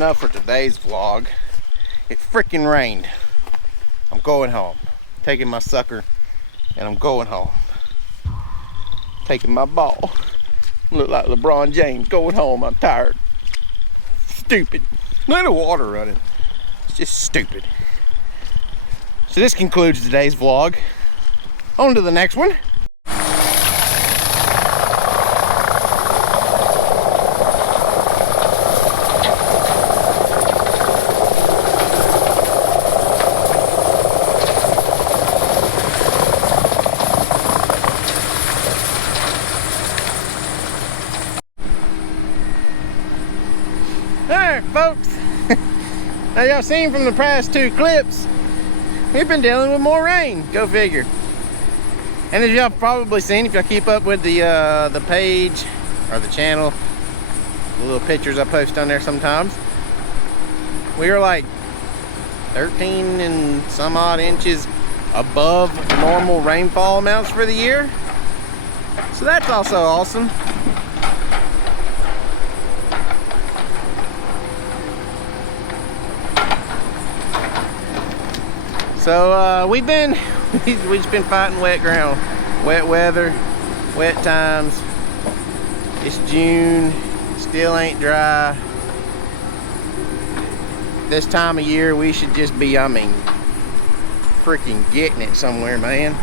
enough for today's vlog. It freaking rained. I'm going home. Taking my sucker and I'm going home. Taking my ball. Look like LeBron James going home. I'm tired. Stupid. Look at the water running. It's just stupid. So this concludes today's vlog. On to the next one. Alright folks, now y'all seen from the past two clips, we've been dealing with more rain, go figure. And as y'all probably seen, if y'all keep up with the page or the channel, the little pictures I post on there sometimes, we are like 13 and some odd inches above normal rainfall amounts for the year. So that's also awesome. So we've just been fighting wet ground, wet weather, wet times. It's June, still ain't dry. This time of year we should just be, I mean, freaking getting it somewhere, man.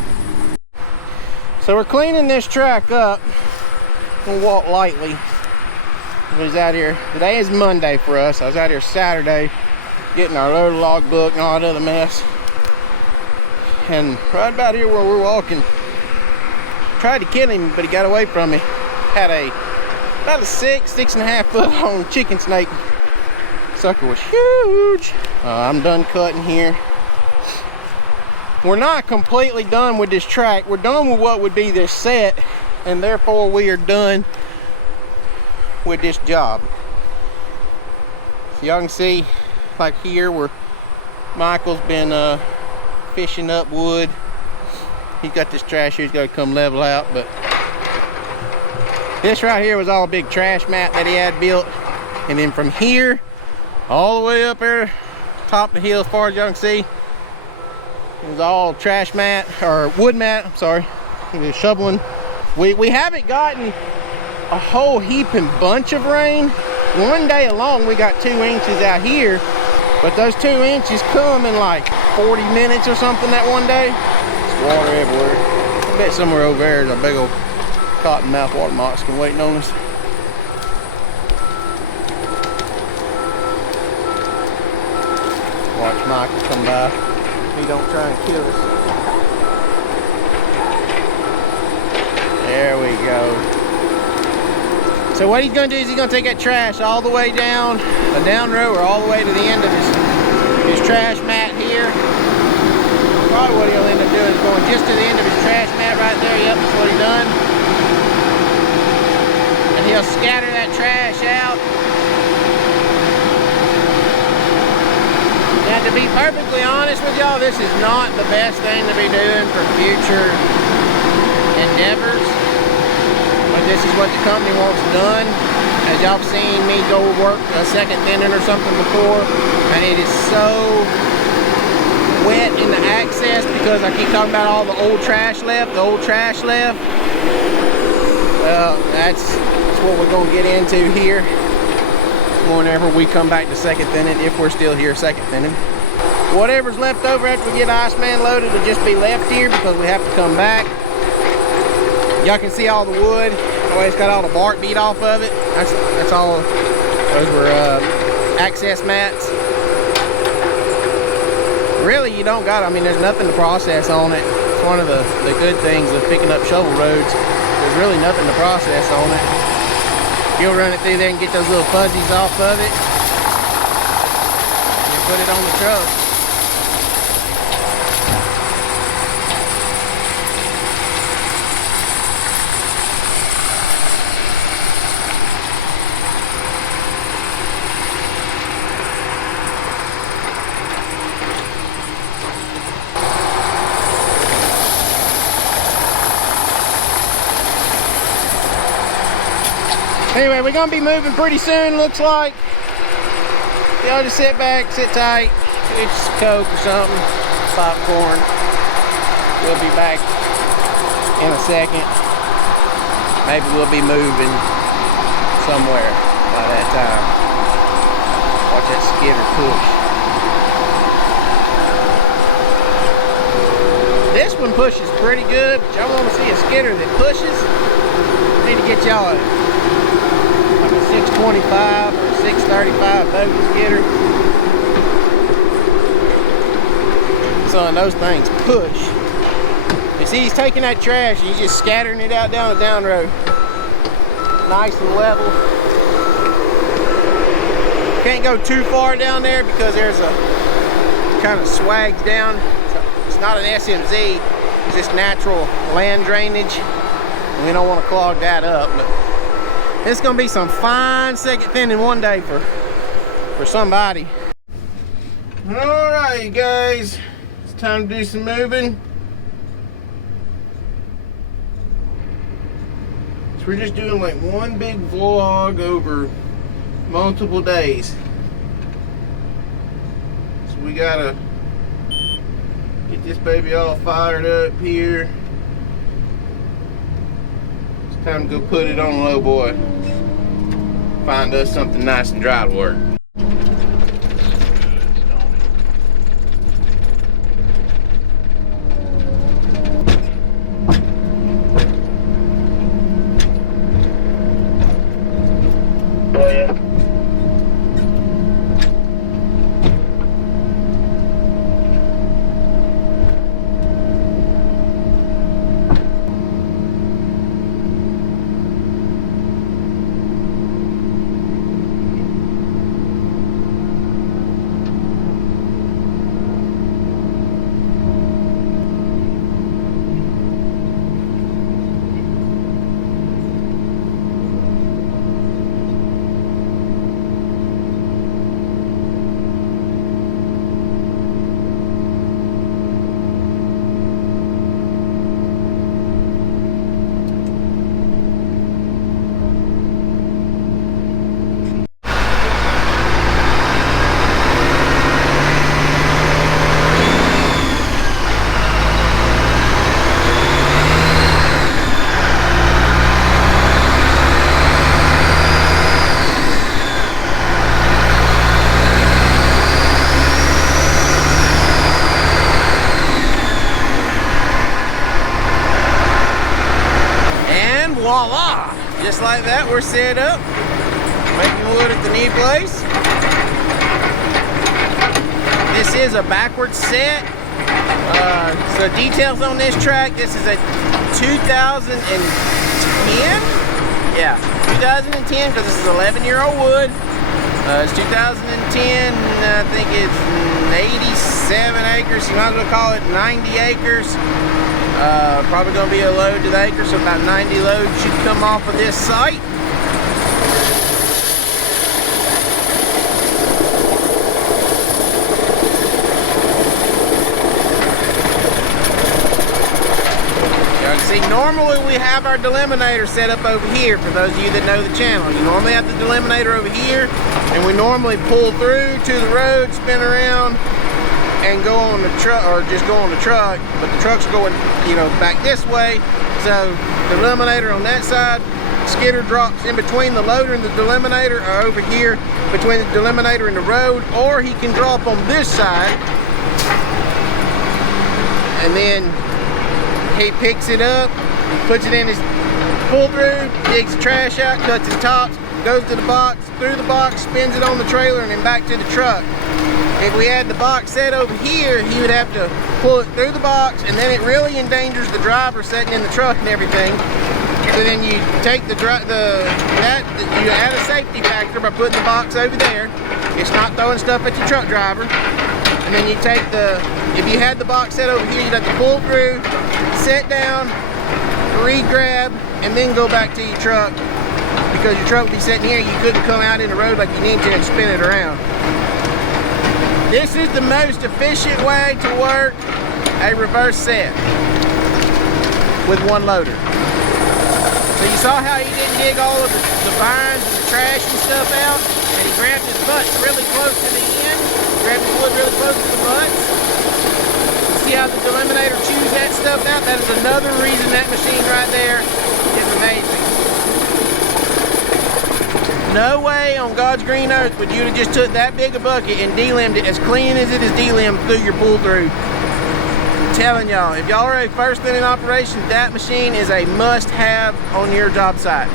So we're cleaning this track up. We'll walk lightly. I was out here, today is Monday for us. I was out here Saturday getting our loader log book and all that other mess. And right about here where we're walking, tried to kill him, but he got away from me. Had about a 6.5 foot long chicken snake. Sucker was huge. I'm done cutting here. We're not completely done with this track. We're done with what would be this set, and therefore we are done with this job. So y'all can see, like here where Michael's been fishing up wood. He's got this trash here he's got to come level out, but this right here was all a big trash mat that he had built, and then from here all the way up there top of the hill, as far as y'all can see, it was all trash mat or wood mat. I'm sorry, he was shoveling. We haven't gotten a whole heaping bunch of rain. One day alone we got 2 inches out here, but those 2 inches come in like 40 minutes or something that one day. There's water everywhere. I bet somewhere over there is a big old cottonmouth water moccasin waiting on us. Watch Michael come by. He don't try and kill us. There we go. So what he's gonna do is he's gonna take that trash all the way down a down row or all the way to the end of his trash mat here. Probably what he'll end up doing is going just to the end of his trash mat right there. Yep, that's what he's done. And he'll scatter that trash out. Now, to be perfectly honest with y'all, this is not the best thing to be doing for future endeavors. But this is what the company wants done. As y'all have seen me go work a second thinning or something before, and it is so wet in the access because I keep talking about all the old trash left, Well, that's what we're going to get into here whenever we come back to second thinning, if we're still here second thinning. Whatever's left over after we get Iceman loaded will just be left here because we have to come back. Y'all can see all the wood. Oh, it's got all the bark beat off of it. That's all. Those were access mats. Really, you don't got, I mean, there's nothing to process on it. It's one of the good things of picking up shovel roads. There's really nothing to process on it. You'll run it through there and get those little fuzzies off of it. You put it on the truck. Anyway, we're gonna be moving pretty soon, looks like. y'all just sit back, sit tight, get some Coke or something, popcorn. We'll be back in a second. Maybe we'll be moving somewhere by that time. Watch that skidder push. This one pushes pretty good, but y'all want to see a skidder that pushes? I need to get y'all like a 625 or 635 boat skidder. Son, those things push. You see, he's taking that trash and he's just scattering it out down the down road. Nice and level. Can't go too far down there because there's a kind of swags down. It's not an SMZ, it's just natural land drainage. And we don't want to clog that up. But it's gonna be some fine second thinning one day for somebody. All right, guys, it's time to do some moving. We're just doing like one big vlog over multiple days. So we gotta get this baby all fired up here. It's time to go put it on low boy. Find us something nice and dry to work. Voila! Just like that, we're set up, making wood at the new place. This is a backwards set. So details on this track, this is a 2010. Yeah, 2010, because this is 11-year-old wood. It's 2010, I think it's 87 acres, so I'm going to call it 90 acres. Probably going to be a load to the acre, so about 90 loads should come off of this site. See, normally we have our deliminator set up over here, for those of you that know the channel. You normally have the deliminator over here, and we normally pull through to the road, spin around, and go on the truck, or just go on the truck, but the truck's going, you know, back this way. So the deliminator on that side, skidder drops in between the loader and the deliminator, or over here between the deliminator and the road, or he can drop on this side, and then he picks it up, puts it in his pull through, digs the trash out, cuts his tops, goes to the box, through the box, spins it on the trailer, and then back to the truck. If we had the box set over here, he would have to pull it through the box, and then it really endangers the driver sitting in the truck and everything. So then you take you add a safety factor by putting the box over there. It's not throwing stuff at the truck driver. And then you take if you had the box set over here, you'd have to pull through, sit down, re-grab, and then go back to your truck. Because your truck would be sitting here, you couldn't come out in the road like you need to and spin it around. This is the most efficient way to work a reverse set with one loader. So you saw how he didn't dig all of the vines and the trash and stuff out? And he grabbed his butts really close to the end. Grabbed his wood really close to the butts. See how the Eliminator chews that stuff out? That is another reason that machine right there is amazing. No way on God's green earth would you have just took that big a bucket and de-limbed it as clean as it is de-limbed through your pull-through. I'm telling y'all, if y'all are a first thing in operation, that machine is a must-have on your job site.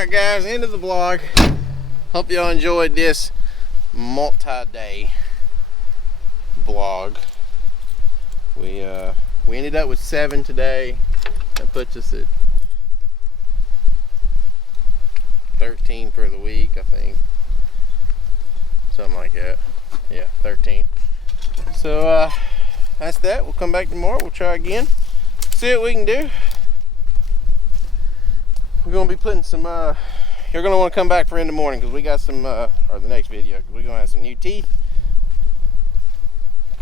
Alright guys, end of the vlog. Hope y'all enjoyed this multi-day vlog. We ended up with 7 today. That puts us at 13 for the week, I think. Something like that. Yeah, 13. So that's that. We'll come back tomorrow. We'll try again. See what we can do. We're gonna be putting some you're gonna want to come back for in the morning because we got some or the next video, because we're gonna have some new teeth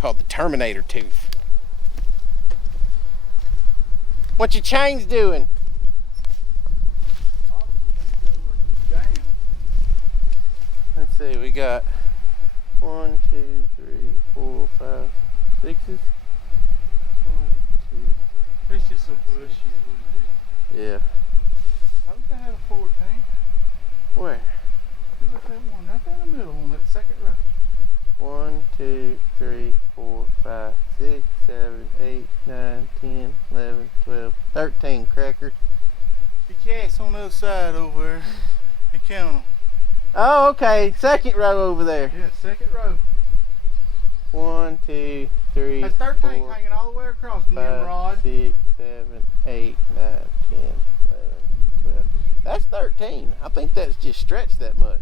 called the Terminator tooth. What your chains doing? Let's see, we got 1, 2, 3, 4, 5, 6s. 1, 2, 3. It's just so bushy. Yeah. I think I had a 14. Where? Look at that one right there in the middle on that second row. 1, 2, 3, 4, 5, 6, 7, 8, 9, 10, 11, 12, 13, cracker. Get your ass on the other side over there and count them. Oh, okay. Second row over there. Yeah, second row. 1, 2, 3, That's 13 4, hanging all the way across, 5, Nimrod. 6, 7, 8, 9, 10, 11, 12. That's 13. I think that's just stretched that much.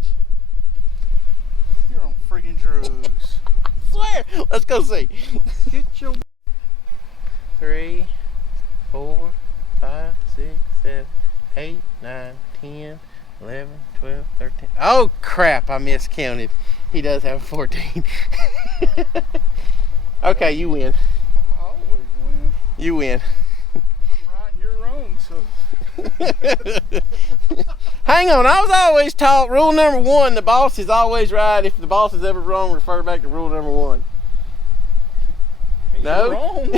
You're on friggin' drugs. I swear. Let's go see. Get your 3, 4, 5, 6, 7, 8, 9, 10, 11, 12, 13. Oh crap, I miscounted. He does have 14. Okay, you win. I always win. You win. I'm right and you're wrong, so. Hang on, I was always taught rule number 1, the boss is always right. If the boss is ever wrong, refer back to rule number 1. No? Wrong.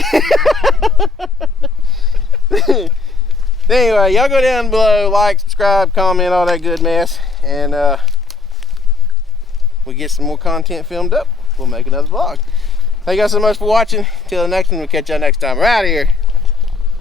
Anyway, y'all go down below, like, subscribe, comment, all that good mess, and we get some more content filmed up. We'll make another vlog. Thank you guys so much for watching. Till the next one, we'll catch y'all next time. We're out of here.